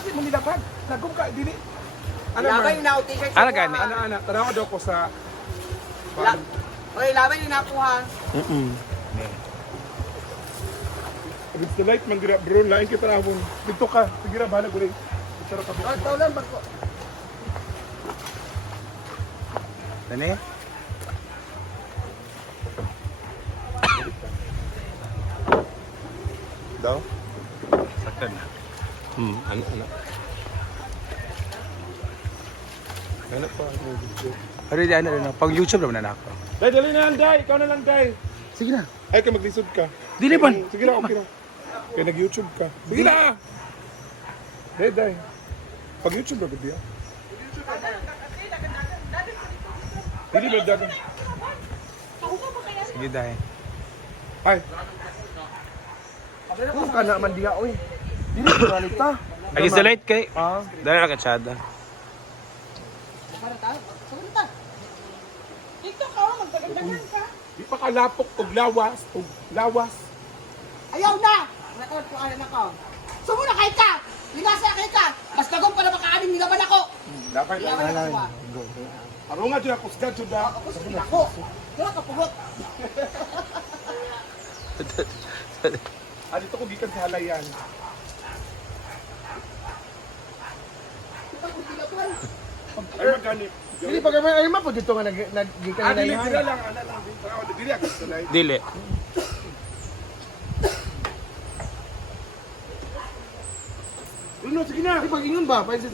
kasi mo nilapag. Nagum ka, dili. Ano Labay man? na ako t-shirt Ano gani? Ana, ana, tanaw daw ko sa... La Oy, labay ni nakuha. Mm-mm. With the light man gira, bro, lain kita ramon. Dito ka, sige ra, bahala ko rin. Sarap ka. Oh, tawlan ba ko? Ano Daw? Hmm, ano, ano. Ano pa ang video? Pero di ano na, pang YouTube naman na ako. Day, dali na lang, Day. Ikaw na lang, Day. Sige na. Ay, ka maglisod ka. Dili man. Sige na, okay na. Kaya nag-YouTube ka. Sige na! Day, Day. Pag-YouTube na ba diya? Dili ba dagan? Sige dahil. Ay, Kung ka na man diya, oy. Dili ko nalita. Nag-isolate kay. Ah. Dala na katsada. Dito ka, oh, magdagandagan ka. di pa kalapok og lawas, og lawas. Ayaw na! Nakawad ko ano na ko. Sumuna kay ka! Linasa kay ka! Mas dagong pa na makaanin nila man ako! Dapat na nakuha. Aro nga dyan ako sa gadyo da. Ako sa ako. Kaya ka pugot. Ah, dito ko gikan sa halayan. Ay, magani. Dili pa kami ay mapo dito nga nag naggikan Ah, dili, dili lang, ana lang. Dili, ah, dili ako sa live. Dili. Bruno, sige na. Ay pagingon ba? Pa ito.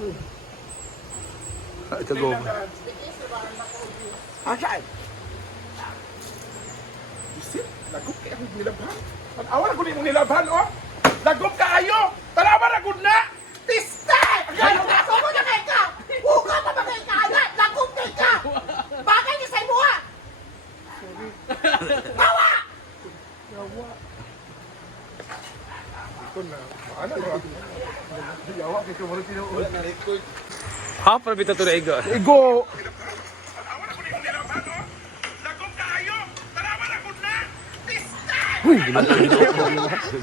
Ito go. Asa? Isip, lagup kaya akong nilabhan. Pag-awa na ko mong nilabhan, oh. Lagup ka ayo. Talawa na gud na. Pista! Gano'n na! Sumo na kay ka! Huka pa ba kay ka? Anak! Lakum kay ka! Bakay ni sa imuha! Tawa! Ito na. Ano ba? Yawa, kaya kumaro tinuod. Ha, para bito to na igo. Igo!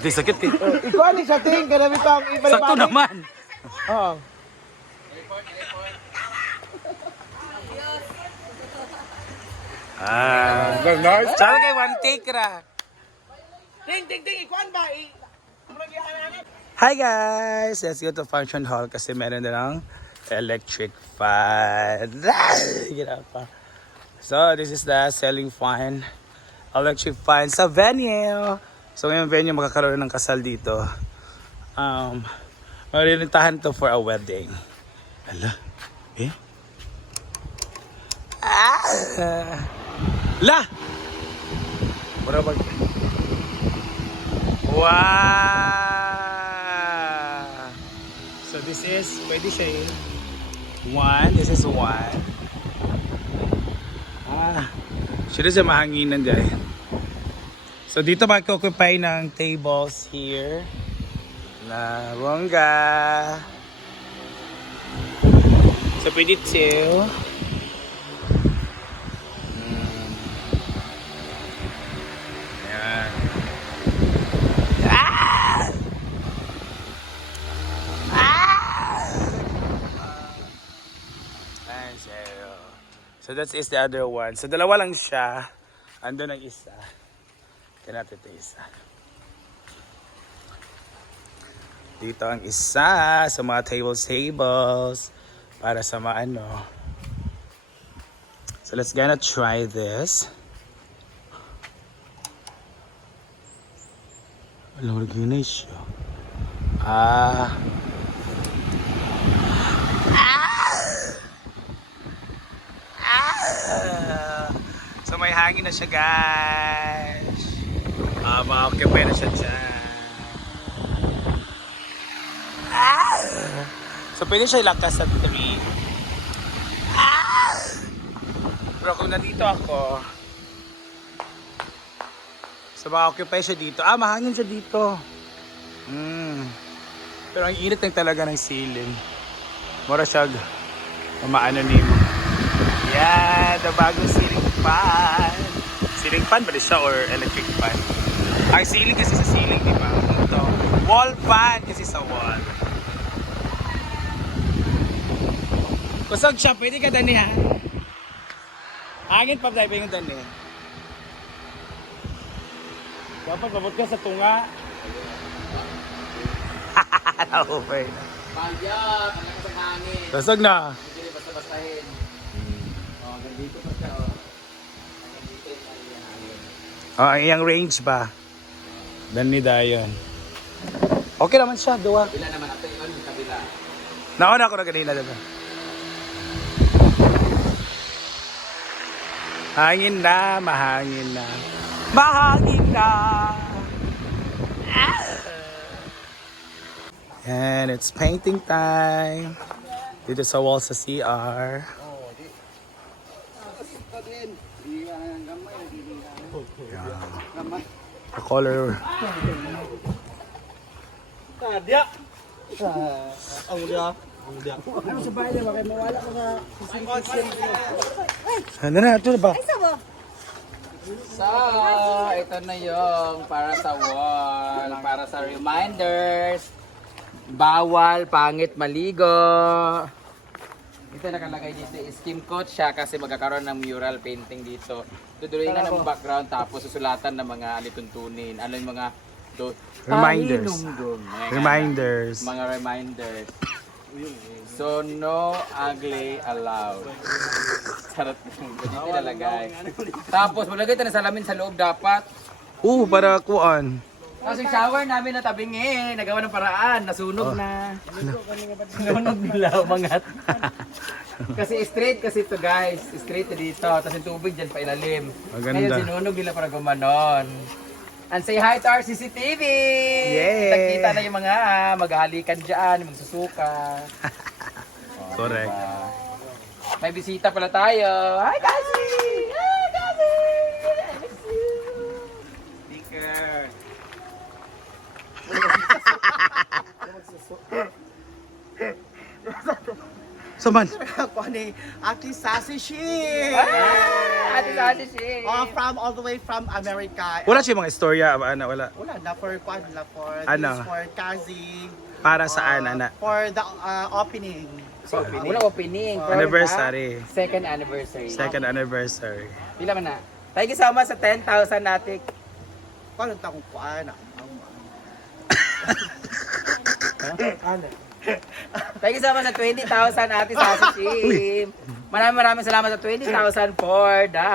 Di sakit eh. Ikaw ni sa ting kanami pang ibalik Sakto naman. Oo. Ah. Nice. Tsaka kay one take ra. Ting ting ting ikuan ba? I. Hi guys! Let's go to function hall kasi meron na lang electric fan. Ginawa pa. So, this is the selling fan. Electric fan sa venue. So, ngayong venue makakaroon ng kasal dito. Um, maririntahan to for a wedding. Ala. Eh? Ah! La! Mura ba? Wow! So this is, pwede siya eh. One, this is one. Ah, siya siya mahanginan dyan. So dito mag-occupy ng tables here. Na bongga. So pwede two. Mm. Yan. Ah! Ayan siya. oh. So that is the other one. So dalawa lang siya. Ando ang isa. Kaya natin ito isa. Dito ang isa sa mga tables tables para sa mga ano. So let's gonna try this. Siya. Ah. Ah. So may hangin na siya guys. Ah, ma-occupy na siya dyan. Ah. So pwede siya ilakas sa 3. Ah. Pero kung nandito ako, so ma-occupy siya dito. Ah, mahangin siya dito. Mm. Pero ang init lang talaga ng ceiling. Mura siya maano ni Yan, the bagong ceiling fan. Ceiling fan ba siya or electric fan? Ang ceiling kasi sa ceiling, di ba? Ito. Wall fan kasi sa wall. Kusog siya, pwede ka dani ha. Hangin pa tayo yung dani. Dapat mabot ka sa tunga. Na-over na. Bagya, talaga sa hangin. Kusog na. Hindi basta-bastahin. Oh, ganito pa siya, oh. Oh, ang iyang range ba? Dani dayon. Okay naman siya, duwa. Kabila naman ito, yun, kabila. Nauna ako na kanina, diba? Hangin na, mahangin na. Mahangin na! Ah! And it's painting time. Dito sa wall sa CR. The color. Ano na, ito na ba? So, ito na yung para sa wall, para sa reminders. Bawal, pangit, maligo. Ito nakalagay dito, skim coat siya kasi magkakaroon ng mural painting dito. Tuduloy na ng background tapos susulatan ng mga alituntunin. Ano yung mga do, Reminders. Pahinumdum. Mga- Reminders. Mga reminders. So, no ugly allowed. Charot lang. Dito nalagay. Tapos, malagay tayo ng salamin sa loob dapat. Oo, para kuan. Kasi shower namin na tabing eh, nagawa ng paraan, nasunog na. Sunog nila, umangat. kasi straight kasi to guys, straight to dito, tapos yung tubig dyan pa ilalim. Maganda. Ngayon sinunog nila para gumanon. And say hi to our CCTV! Yay! Nakita na yung mga ah, maghahalikan dyan, magsusuka. Correct. Ah, may bisita pala tayo. Hi, Kasi! Hi, Kasi! I miss you! Sticker. Saman. Ako ni Ate Sassy Shi. Ah, Ate Sashi si. Oh, from all the way from America. Wala siya mga istorya, ano, wala. Wala na for kwan na for Ano? this for Kazi. Para saan, ana? For the uh, opening. Wala opening. for Anniversary. the Second anniversary. Second anniversary. Pila man na? Tayo kasama sa 10,000 natin. Paano ta kung kuan? Tayo kasama sa 20,000 Ate Sashi Shim. Maraming maraming salamat sa 20,000 for the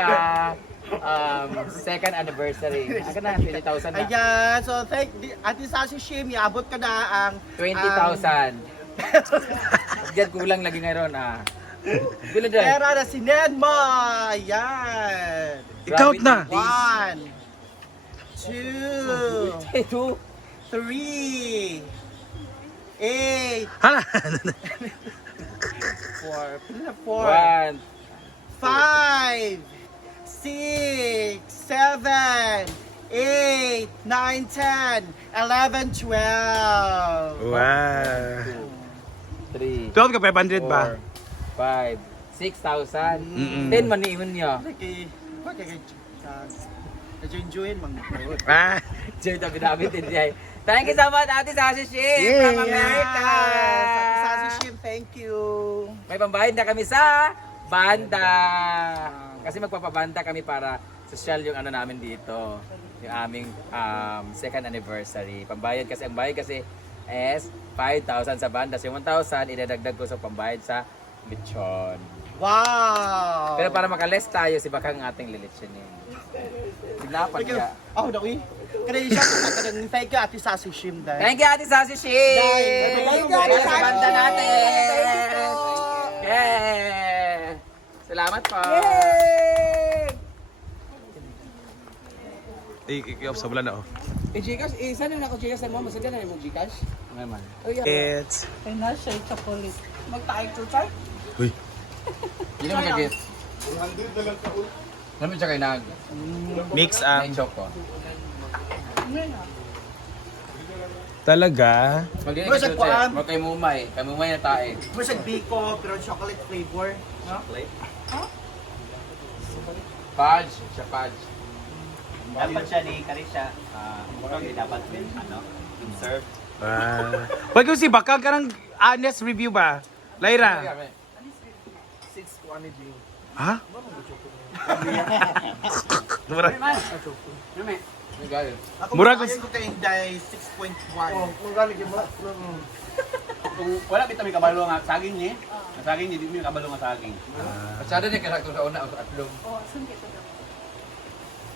um, second anniversary. Aka na, 20,000 na. Ayan, so thank the, Ate Sassy Shim, iabot ka na ang 20,000. Diyan kulang lagi ngayon ah. Bila um, dyan. pera na si Nedma. Ayan. I-count na. One, two, Two. three, eight, Hala! four, four, One. five, six, seven, eight, nine, ten, eleven, twelve. wow. Three. 12 ka 500 ba? Four. Five. Six thousand. Mm-mm. Ten man niiwan niya. Lagi, wag kay Enjoyin mang Ah, tabi namin din diyan. Thank you so much, Ate Sashi Shim Yay! from America. Ate Sassy Shim, thank you. May pambayad na kami sa banda. Kasi magpapabanda kami para social yung ano namin dito. Yung aming um, second anniversary. Pambayad kasi, ang bayad kasi is 5,000 sa banda. So yung 1,000, idadagdag ko sa pambayad sa lechon. Wow! Pero para makaless tayo, si Bakang ang ating lilitsonin. You. niya. Oh, nawi. Kada siya sa kadang thank you Ate Sassy Shim dahil. Thank you, Ate Sassy Shim! Thank you, Ate Para sa Sassy. banda natin! Thank you po. Yeah! Salamat po! i-off sa bulan na oh. Eh, Gcash, eh, saan na ako Gcash mo? Masada na yung Gcash? Ngayon man. Oh, yeah. It's... Ay na siya chocolate. Magtayo to tayo. Uy. Yun naman siya gift. Naman siya kay Nag. Mix ang... Nine choco. Talaga? Basta ka kuan. Chuche. Huwag kay Mumay. Kay Mumay na tayo. Masag biko pero chocolate flavor. Fudge. Siya fudge. Dapat siya ni Karisha, ah, murag uh, dapat din, ano, serve. Ah. Wag ko si Bakang karang honest review ba? Lyra. ani Jing. Ha? Murag. Ako Murag- Murag ko kay Inday 6.1. Oh, kung galing kay mo. Kung wala bitaw may kabalo nga saging ni. Ang saging ni di may kabalo nga saging. Masyado din karakter sa una o sa atlong.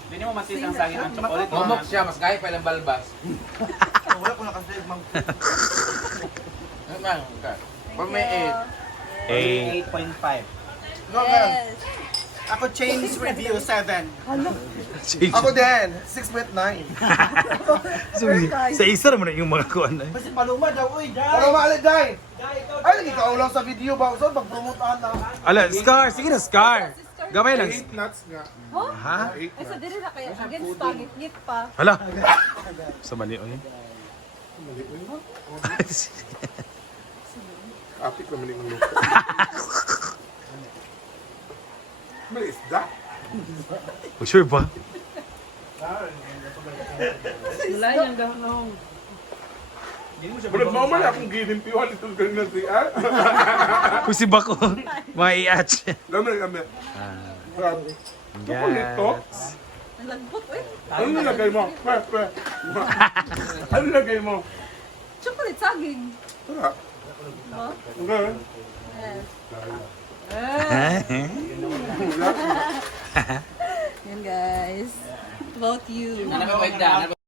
Hindi mo matis ang saging ang chocolate. Momok siya, mas gaya pa ilang balbas. Wala ko nakasave mang Ano man, ka. Pamiit. Eh, 8.5. No, yes. Ako change review 7. sige. Ako din 6.9. So, sa isa naman yung mga kuan na. Kasi paluma daw oy, dai. Paluma ali dai. Ay lagi ka ulang sa video ba usod mag-promote ana. Ala, Scar, sige na, Scar. Gamay lang. 8 nuts nga. Ha? Ay, sa dili na kaya. Against pangit-ngit pa. Hala. Sa mali oy. Apit naman yung luto. May isda. Oh, sure ba? Wala yung gahong. Pero mo man akong ginimpiwan ito ganun si ah. Kung si Bako, mga i-atch. Dami kami. Grabe. Chocolate Ang lagbot eh. Ano nilagay mo? Pre, pre. Ano nilagay mo? Chocolate saging. Wala. Okay. Yes. Ha? Yan guys. About you. Ano ba